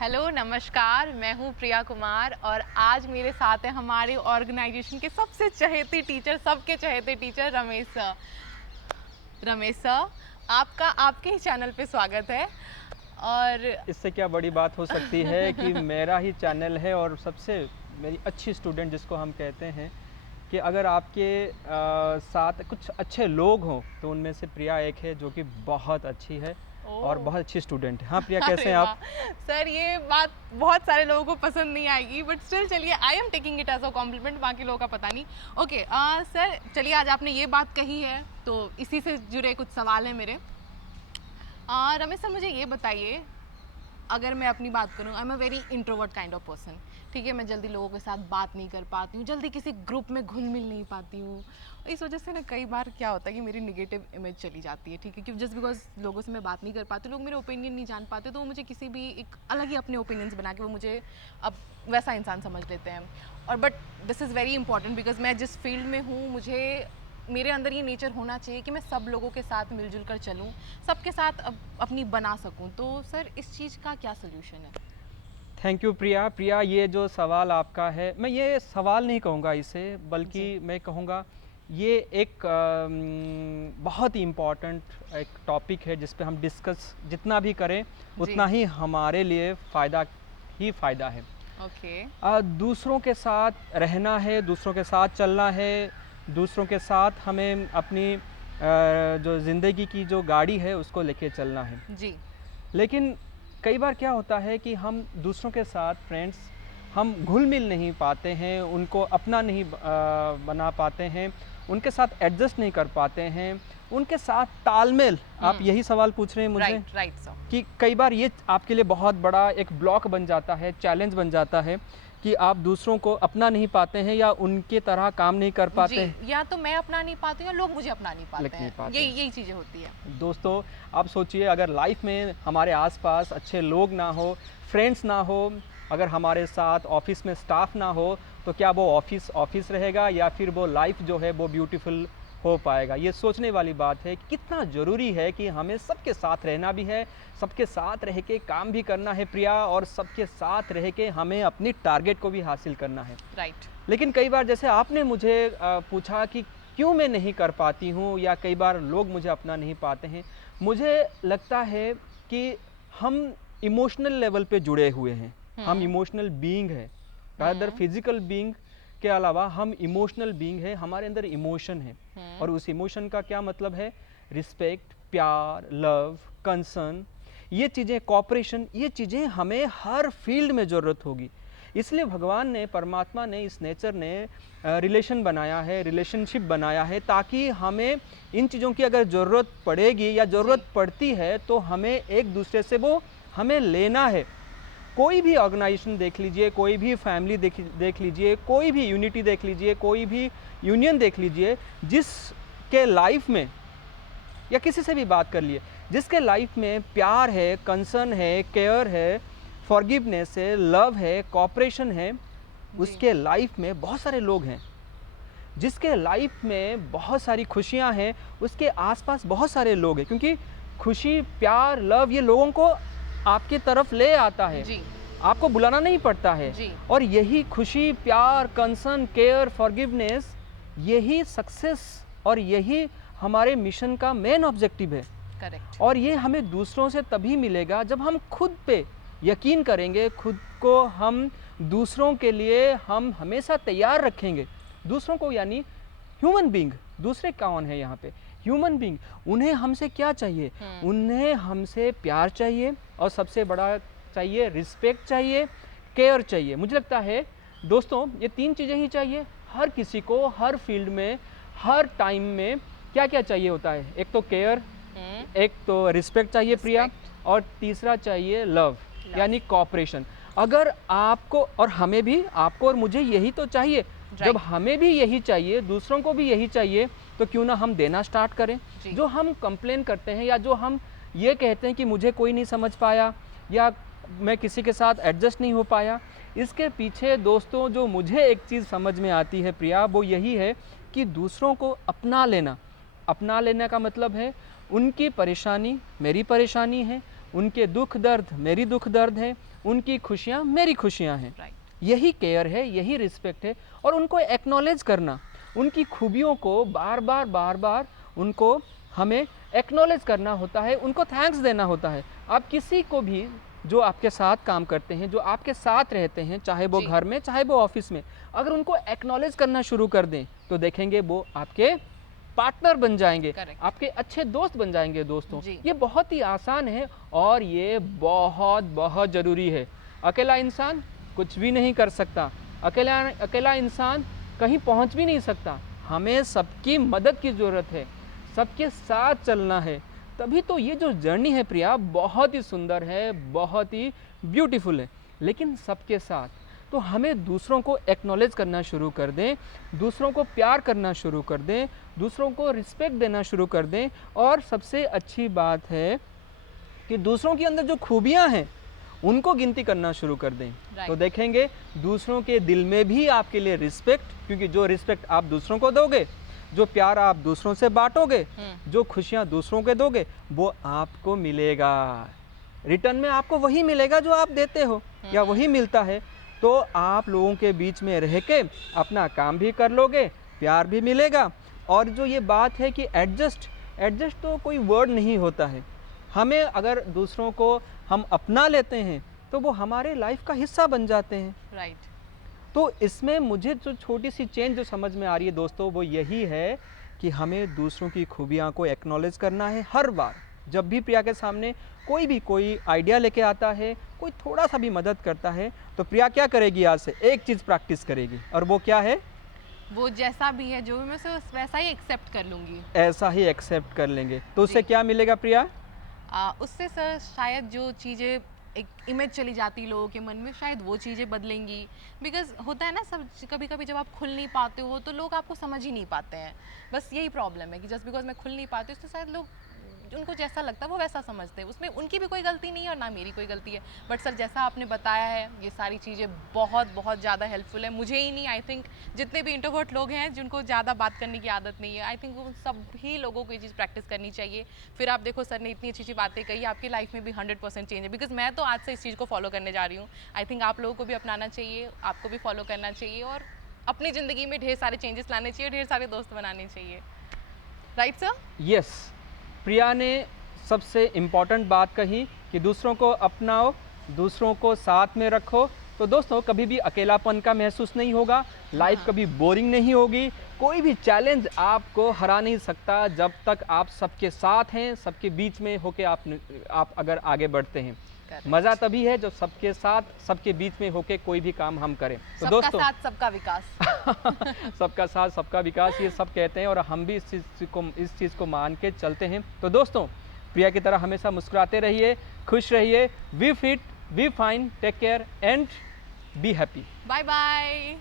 Hello नमस्कार, मैं हूँ प्रिया कुमार और आज मेरे साथ है हमारे ऑर्गेनाइजेशन के सबसे चहेते टीचर, सबके चहेते teacher Ramesh sir. Ramesh sir, आपका आपके ही चैनल पे स्वागत है। और इससे क्या बड़ी बात हो सकती है कि मेरा ही चैनल है और सबसे मेरी अच्छी स्टूडेंट जिसको हम कहते हैं कि अगर आपके साथ कुछ अच्छे लोग हों तो उनमें से प्रिया एक है जो कि बहुत अच्छी है और ओह! बहुत अच्छी स्टूडेंट है। हाँ प्रिया, कैसे अरे हैं आप? वाह! सर ये बात बहुत सारे लोगों को पसंद नहीं आएगी, बट स्टिल चलिए, I am taking it as a compliment, बाकी लोगों का पता नहीं। ओके, सर चलिए, आज आपने ये बात कही है तो इसी से जुड़े कुछ सवाल हैं मेरे। रमेश सर, मुझे ये बताइए, अगर मैं अपनी बात करूँ, I am a very introvert kind of person. ठीक है, मैं जल्दी लोगों के साथ बात नहीं कर पाती हूँ, जल्दी किसी ग्रुप में घुल मिल नहीं पाती हूँ। इस वजह से ना कई बार क्या होता है कि मेरी निगेटिव इमेज चली जाती है। ठीक है, क्योंकि जस्ट बिकॉज लोगों से मैं बात नहीं कर पाती, लोग मेरे ओपिनियन नहीं जान पाते, तो वो मुझे किसी भी एक अलग ही अपने ओपिनियंस बना के वो मुझे अब वैसा इंसान समझ लेते हैं। और but this is very important because मैं जिस फील्ड में हूँ, मुझे मेरे अंदर ये नेचर होना चाहिए कि मैं सब लोगों के साथ मिलजुल कर चलूँ, सबके साथ अपनी बना सकूँ। तो सर, इस चीज़ का क्या सोल्यूशन है? थैंक यू प्रिया। प्रिया, ये जो सवाल आपका है, मैं ये सवाल नहीं कहूँगा इसे, बल्कि जी। मैं कहूँगा ये एक बहुत ही इम्पॉर्टेंट एक टॉपिक है जिस पे हम डिस्कस जितना भी करें जी। उतना ही हमारे लिए फ़ायदा ही फ़ायदा है। ओके। दूसरों के साथ रहना है, दूसरों के साथ चलना है, दूसरों के साथ हमें अपनी जो ज़िंदगी की जो गाड़ी है उसको लेके चलना है। जी। लेकिन कई बार क्या होता है कि हम दूसरों के साथ फ्रेंड्स हम घुल मिल नहीं पाते हैं, उनको अपना नहीं बना पाते हैं, उनके साथ एडजस्ट नहीं कर पाते हैं, उनके साथ तालमेल। आप यही सवाल पूछ रहे हैं मुझे राइट, राइट सर। कि कई बार ये आपके लिए बहुत बड़ा एक ब्लॉक बन जाता है, चैलेंज बन जाता है कि आप दूसरों को अपना नहीं पाते हैं या उनके तरह काम नहीं कर जी, पाते हैं। या तो मैं अपना नहीं पाती हूँ या लोग मुझे अपना नहीं पाते नहीं हैं, पाते यही हैं। यही चीज़ें होती है। दोस्तों, आप सोचिए, अगर लाइफ में हमारे आसपास अच्छे लोग ना हो, फ्रेंड्स ना हो, अगर हमारे साथ ऑफिस में स्टाफ ना हो, तो क्या वो ऑफिस ऑफिस रहेगा या फिर वो लाइफ जो है वो ब्यूटीफुल हो पाएगा? ये सोचने वाली बात है कि कितना ज़रूरी है कि हमें सबके साथ रहना भी है, सबके साथ रह के काम भी करना है प्रिया, और सबके साथ रह के हमें अपनी टारगेट को भी हासिल करना है। राइट। लेकिन कई बार जैसे आपने मुझे पूछा कि क्यों मैं नहीं कर पाती हूँ या कई बार लोग मुझे अपना नहीं पाते हैं, मुझे लगता है कि हम इमोशनल लेवल पे जुड़े हुए हैं। हम इमोशनल बीइंग है, रादर फिजिकल बीइंग के अलावा हम इमोशनल बीइंग है। हमारे अंदर इमोशन है और उस इमोशन का क्या मतलब है? रिस्पेक्ट, प्यार, लव, कंसर्न, ये चीज़ें, कॉपरेशन, ये चीज़ें हमें हर फील्ड में ज़रूरत होगी। इसलिए भगवान ने, परमात्मा ने, इस नेचर ने रिलेशन बनाया है, रिलेशनशिप बनाया है, ताकि हमें इन चीज़ों की अगर ज़रूरत पड़ेगी या ज़रूरत पड़ती है तो हमें एक दूसरे से वो हमें लेना है। कोई भी ऑर्गेनाइजेशन देख लीजिए, कोई भी फैमिली देख लीजिए, कोई भी यूनिटी देख लीजिए, कोई भी यूनियन देख लीजिए, जिसके लाइफ में, या किसी से भी बात कर लिए, जिसके लाइफ में प्यार है, कंसर्न है, केयर है, फॉरगिवनेस है, लव है, कॉपरेशन है, उसके लाइफ में बहुत सारे लोग हैं। जिसके लाइफ में बहुत सारी खुशियां हैं, उसके आसपास बहुत सारे लोग हैं, क्योंकि खुशी, प्यार, लव ये लोगों को आपकी तरफ ले आता है। जी। आपको बुलाना नहीं पड़ता है। जी। और यही खुशी, प्यार, कंसर्न, केयर, फॉरगिवनेस, यही सक्सेस और यही हमारे मिशन का मेन ऑब्जेक्टिव है। करेक्ट। और ये हमें दूसरों से तभी मिलेगा जब हम खुद पे यकीन करेंगे, खुद को हम दूसरों के लिए हम हमेशा तैयार रखेंगे। दूसरों को यानी ह्यूमन बीइंग, दूसरे कौन है यहाँ पे? Human being. उन्हें हमसे क्या चाहिए? उन्हें हमसे प्यार चाहिए और सबसे बड़ा चाहिए रिस्पेक्ट चाहिए, केयर चाहिए। मुझे लगता है दोस्तों, ये तीन चीज़ें ही चाहिए हर किसी को, हर फील्ड में, हर टाइम में। क्या क्या चाहिए होता है? एक तो केयर, एक तो रिस्पेक्ट चाहिए प्रिया, और तीसरा चाहिए लव, यानी कॉपरेशन। अगर आपको और हमें भी, आपको और मुझे यही तो चाहिए। जब हमें भी यही चाहिए, दूसरों को भी यही चाहिए, तो क्यों ना हम देना स्टार्ट करें। जो हम कंप्लेन करते हैं या जो हम ये कहते हैं कि मुझे कोई नहीं समझ पाया या मैं किसी के साथ एडजस्ट नहीं हो पाया, इसके पीछे दोस्तों जो मुझे एक चीज़ समझ में आती है प्रिया, वो यही है कि दूसरों को अपना लेना। अपना लेने का मतलब है उनकी परेशानी मेरी परेशानी है, उनके दुख दर्द मेरी दुख दर्द हैं, उनकी खुशियाँ मेरी खुशियाँ हैं। राइट। यही केयर है, यही रिस्पेक्ट है। और उनको एक्नॉलेज करना, उनकी खूबियों को बार बार उनको हमें एक्नॉलेज करना होता है, उनको थैंक्स देना होता है। आप किसी को भी जो आपके साथ काम करते हैं, जो आपके साथ रहते हैं, चाहे वो जी। घर में चाहे वो ऑफिस में, अगर उनको एक्नॉलेज करना शुरू कर दें तो देखेंगे वो आपके पार्टनर बन जाएंगे, Correct. आपके अच्छे दोस्त बन जाएंगे। दोस्तों, जी। ये बहुत ही आसान है और ये बहुत बहुत ज़रूरी है। अकेला इंसान कुछ भी नहीं कर सकता, अकेला इंसान कहीं पहुंच भी नहीं सकता। हमें सबकी मदद की ज़रूरत है, सबके साथ चलना है। तभी तो ये जो जर्नी है प्रिया, बहुत ही सुंदर है, बहुत ही ब्यूटीफुल है। लेकिन सबके साथ तो हमें दूसरों को एक्नॉलेज करना शुरू कर दें, दूसरों को प्यार करना शुरू कर दें, दूसरों को रिस्पेक्ट देना शुरू कर दें। और सबसे अच्छी बात है कि दूसरों के अंदर जो खूबियां हैं उनको गिनती करना शुरू कर दें। तो देखेंगे दूसरों के दिल में भी आपके लिए रिस्पेक्ट, क्योंकि जो रिस्पेक्ट आप दूसरों को दोगे, जो प्यार आप दूसरों से बांटोगे, जो खुशियां दूसरों के दोगे, वो आपको मिलेगा। रिटर्न में आपको वही मिलेगा जो आप देते हो, या वही मिलता है। तो आप लोगों के बीच में रह के अपना काम भी कर लोगे, प्यार भी मिलेगा। और जो ये बात है कि एडजस्ट तो कोई वर्ड नहीं होता है। हमें अगर दूसरों को हम अपना लेते हैं तो वो हमारे लाइफ का हिस्सा बन जाते हैं। राइट। तो इसमें मुझे जो छोटी सी चेंज जो समझ में आ रही है दोस्तों, वो यही है कि हमें दूसरों की खूबियाँ को एक्नॉलेज करना है। हर बार जब भी प्रिया के सामने कोई आइडिया लेके आता है, कोई थोड़ा सा भी मदद करता है, तो प्रिया क्या करेगी? आज से एक चीज़ प्रैक्टिस करेगी, और वो क्या है? वो जैसा भी है, जो भी मैं उसे वैसा ही एक्सेप्ट कर लूँगी। ऐसा ही एक्सेप्ट कर लेंगे। तो उससे क्या मिलेगा प्रिया? उससे सर शायद जो चीज़ें एक इमेज चली जाती लोगों के मन में, शायद वो चीज़ें बदलेंगी। बिकॉज होता है ना, सब कभी कभी जब आप खुल नहीं पाते हो तो लोग आपको समझ ही नहीं पाते हैं। बस यही प्रॉब्लम है कि जस्ट बिकॉज मैं खुल नहीं पाती हूँ तो शायद लोग उनको जैसा लगता है वो वैसा समझते हैं। उसमें उनकी भी कोई गलती नहीं है और ना मेरी कोई गलती है। बट सर जैसा आपने बताया है, ये सारी चीज़ें बहुत बहुत ज़्यादा हेल्पफुल है मुझे ही नहीं, आई थिंक जितने भी इंट्रोवर्ट लोग हैं जिनको ज़्यादा बात करने की आदत नहीं है, आई थिंक वो सभी लोगों को ये चीज़ प्रैक्टिस करनी चाहिए। फिर आप देखो सर ने इतनी अच्छी अच्छी बातें कही, आपकी लाइफ में भी 100% चेंज है। बिकॉज मैं तो आज से इस चीज़ को फॉलो करने जा रही हूँ। आई थिंक आप लोगों को भी अपनाना चाहिए, आपको भी फॉलो करना चाहिए और अपनी ज़िंदगी में ढेर सारे चेंजेस लाने चाहिए, ढेर सारे दोस्त बनाने चाहिए। Right sir? यस, प्रिया ने सबसे इम्पॉर्टेंट बात कही कि दूसरों को अपनाओ, दूसरों को साथ में रखो। तो दोस्तों, कभी भी अकेलापन का महसूस नहीं होगा, लाइफ कभी बोरिंग नहीं होगी, कोई भी चैलेंज आपको हरा नहीं सकता जब तक आप सबके साथ हैं, सबके बीच में होके आप अगर आगे बढ़ते हैं। मज़ा तभी है जब सबके साथ, सबके बीच में होके कोई भी काम हम करें। तो सबका दोस्तों, साथ सबका विकास सबका साथ सबका विकास, ये सब कहते हैं और हम भी इस चीज़ को मान के चलते हैं। तो दोस्तों, प्रिया की तरह हमेशा मुस्कुराते रहिए, खुश रहिए, be fit, be fine, take care and be happy. Bye bye.